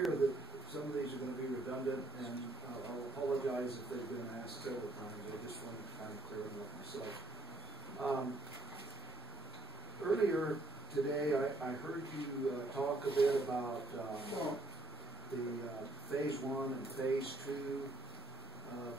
fear that some of these are going to be redundant, and I'll apologize if they've been asked several times. I just wanted to kind of clear them up myself. Earlier today, I heard you talk a bit about the phase 1 and phase 2 of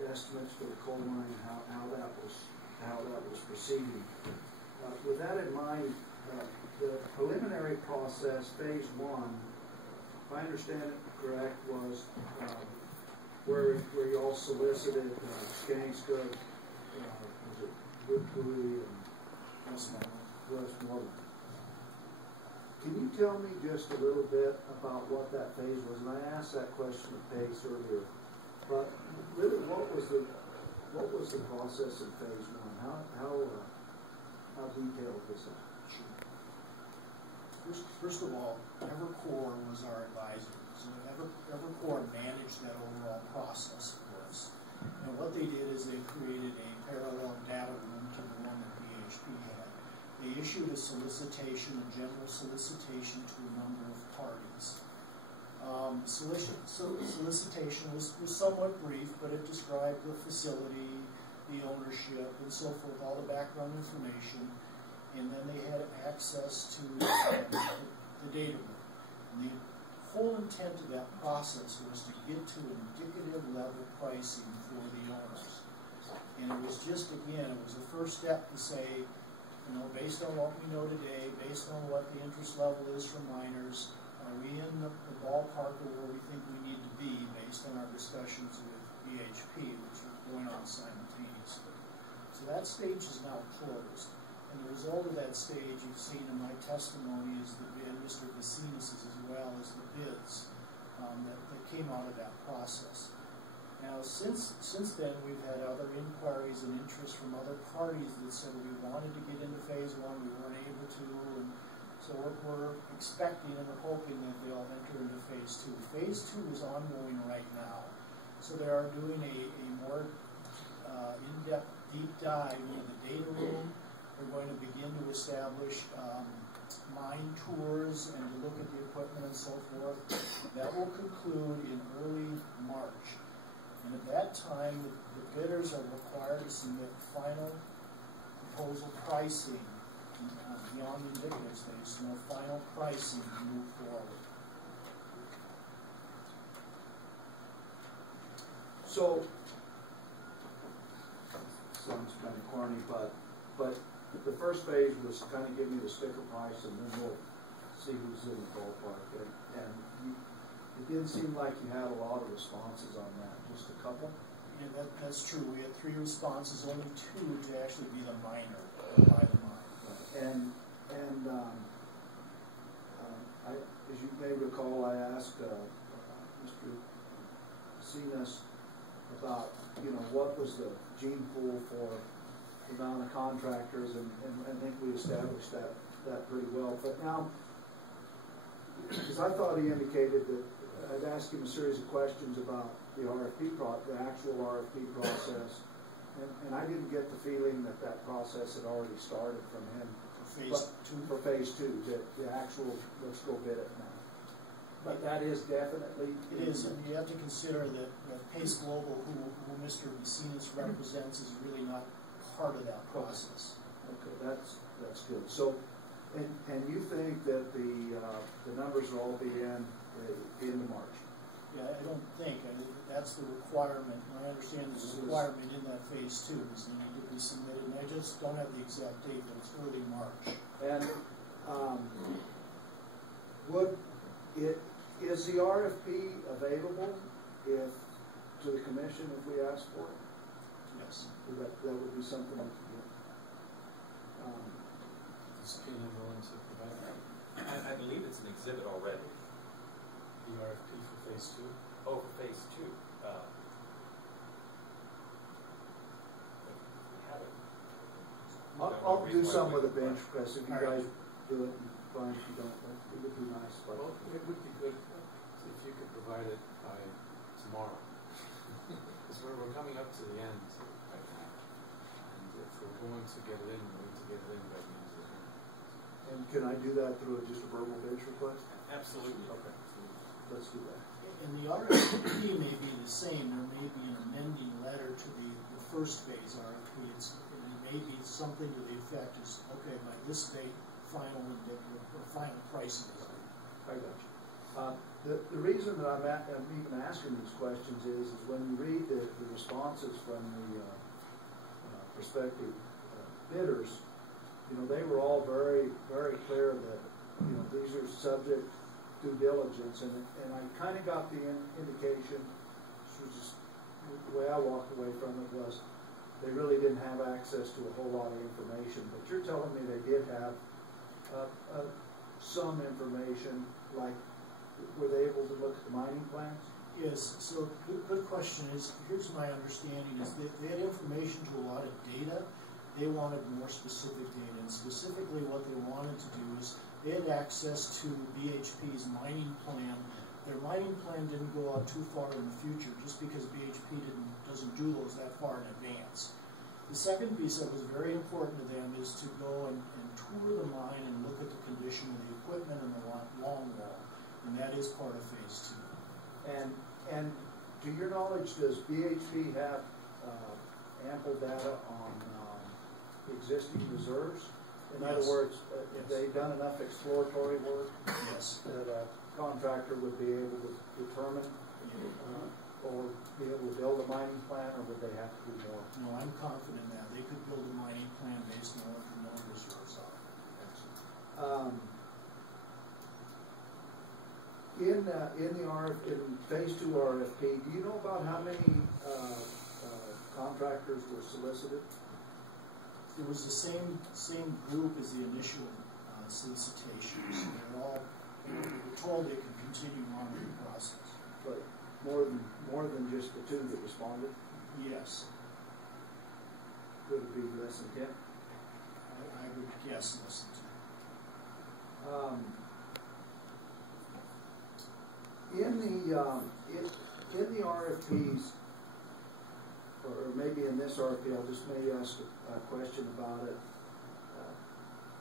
the estimates for the coal mine, how that was proceeding. With that in mind, the preliminary process, phase 1, if I understand it correct, was where you all solicited Skanska, was it Woodbury and Westmoreland. Can you tell me just a little bit about what that phase was? And I asked that question of Pace earlier, but really, what was the process in phase 1? How detailed was that? First of all, Evercore was our advisor. So Evercore managed that overall process for us. And what they did is they created a parallel data room to the one that PHP had. They issued a solicitation, a general solicitation to a number of parties. Solicitation was somewhat brief, but it described the facility, the ownership, and so forth, all the background information. And then they had access to the data room. And the whole intent of that process was to get to indicative level pricing for the owners. And it was just, again, it was the first step to say, you know, based on what we know today, based on what the interest level is for miners, are we in the ballpark of where we think we need to be based on our discussions with BHP, which were going on simultaneously. So that stage is now closed. And the result of that stage, you've seen in my testimony, is the bid, Mr. Bacinus's, as well as the bids that came out of that process. Now, since then, we've had other inquiries and interest from other parties that said we wanted to get into phase 1, we weren't able to, and so we're expecting and hoping that they'll enter into phase 2. Phase 2 is ongoing right now, so they are doing a more in-depth deep dive into the data room. We're going to begin to establish mine tours and to look at the equipment and so forth. That will conclude in early March. And at that time, the bidders are required to submit final proposal pricing beyond the indicative stage, so no final pricing to move forward. So, sounds kind of corny, but the first phase was kind of give me the sticker price, and then we'll see who's in the ballpark. And it didn't seem like you had a lot of responses on that, just a couple. Yeah, that's true. We had 3 responses, only 2 to actually be the miner, by the mine. And as you may recall, I asked Mr. Cenas about, you know, what was the gene pool for the amount of contractors, and I think we established that pretty well. But now, because I thought he indicated that I'd asked him a series of questions about the actual RFP process, and I didn't get the feeling that process had already started from him. For phase 2, the actual, let's go bid it now. But that is definitely... It is, and you have to consider that Pace Global, who Mr. Bacinus represents, is really not part of that process. Okay, that's good. So, and you think that the numbers will all be in March? Yeah, I don't think. That's the requirement. I understand there's a requirement in that phase 2 is they need to be submitted, and I just don't have the exact date, but it's early March. And is the RFP available to the commission if we ask for it? Yes. That would be something we could get. Is PNM willing to provide that? I believe it's an exhibit already. The RFP for phase 2? Oh, for phase 2. We have it. I'll do some with a bench press if you guys do it. Fine if you don't. It would be nice. Well, it would be good if you could provide it by tomorrow. Because we're coming up to the end right now. And if we're going to get it in, we need to get it in by the end of the year. And can I do that through just a verbal bench request? Absolutely. Okay. let's do that. And the RFP may be the same. There may be an amending letter to the first phase RFP. And it may be something to the effect is, okay, by this date, final pricing is due. I got you. The reason that I'm even asking these questions is when you read the responses from the prospective bidders, you know, they were all very, very clear that, you know, these are subject due diligence, and I kind of got the indication, this was just the way I walked away from it, was they really didn't have access to a whole lot of information. But you're telling me they did have some information, like were they able to look at the mining plans? Yes, so good question is, here's my understanding, is that they had information to a lot of data. They wanted more specific data, and specifically what they wanted to do is they had access to BHP's mining plan. Their mining plan didn't go out too far in the future, just because BHP doesn't do those that far in advance. The second piece that was very important to them is to go and tour the mine and look at the condition of the equipment and the long wall, and that is part of phase 2. And to your knowledge, does BHP have ample data on existing reserves? In other words, if they've done enough exploratory work, yes, that a contractor would be able to determine or be able to build a mining plan, or would they have to do more? No, I'm confident that they could build a mining plan based on what the known reserves are. In phase 2 RFP, do you know about how many contractors were solicited? It was the same group as the initial solicitations. They're all, we were told they could continue on with the process. But more than just the 2 that responded? Yes. Could it be less than 10? I would guess less than 10. In the RFPs, or maybe in this RFP, I'll just maybe ask a question about it.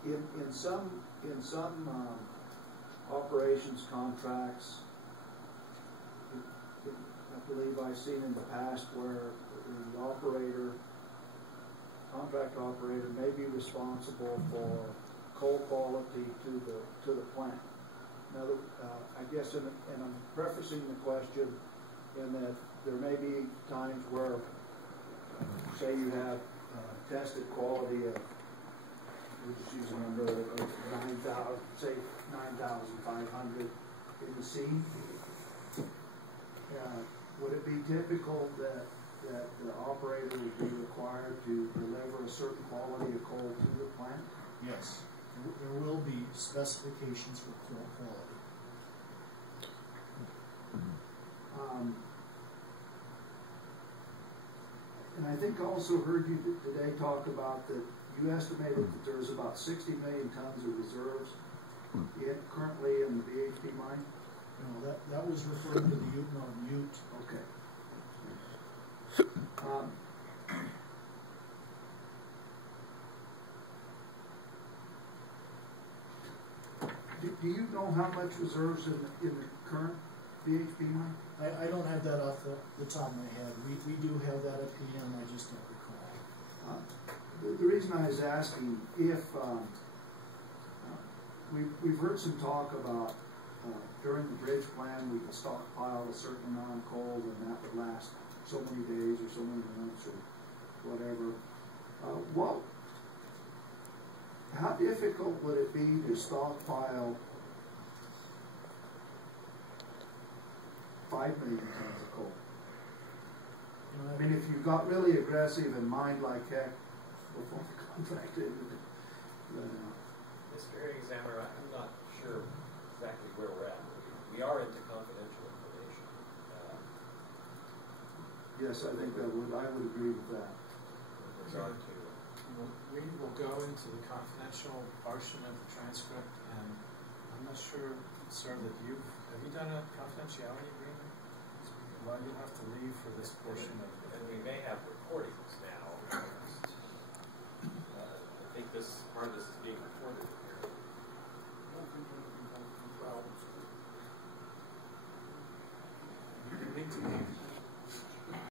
In some operations contracts, I believe I've seen in the past where the contract operator may be responsible for coal quality to the plant. Now, I guess, and I'm prefacing the question in that there may be times where, say you have tested quality of, we'll just use a number of 9,000, say 9,500 in the seed. Would it be typical that the operator would be required to deliver a certain quality of coal to the plant? Yes. There will be specifications for coal quality. And I think I also heard you today talk about that you estimated that there's about 60 million tons of reserves currently in the BHP mine? No, that was referring to the Ute. Okay. Do you know how much reserves in the current BHP mine? I don't have that off the top of my head. We do have that at PNM, I just don't recall. The reason I was asking, if we've heard some talk about during the bridge plan we could stockpile a certain amount of coal and that would last so many days or so many months or whatever. How difficult would it be to stockpile 5 million tons of coal? I mean, if you got really aggressive and mined like heck before the contract ended. Mr. Area Examiner, I'm not sure exactly where we're at. We are into confidential information. Yes, I think I would agree with that. With regard to we will go into the confidential portion of the transcript, and I'm not sure, sir, that have you done a confidentiality agreement? Well, you'll have to leave for this portion of it. And we may have recordings now. I think part of this is being recorded.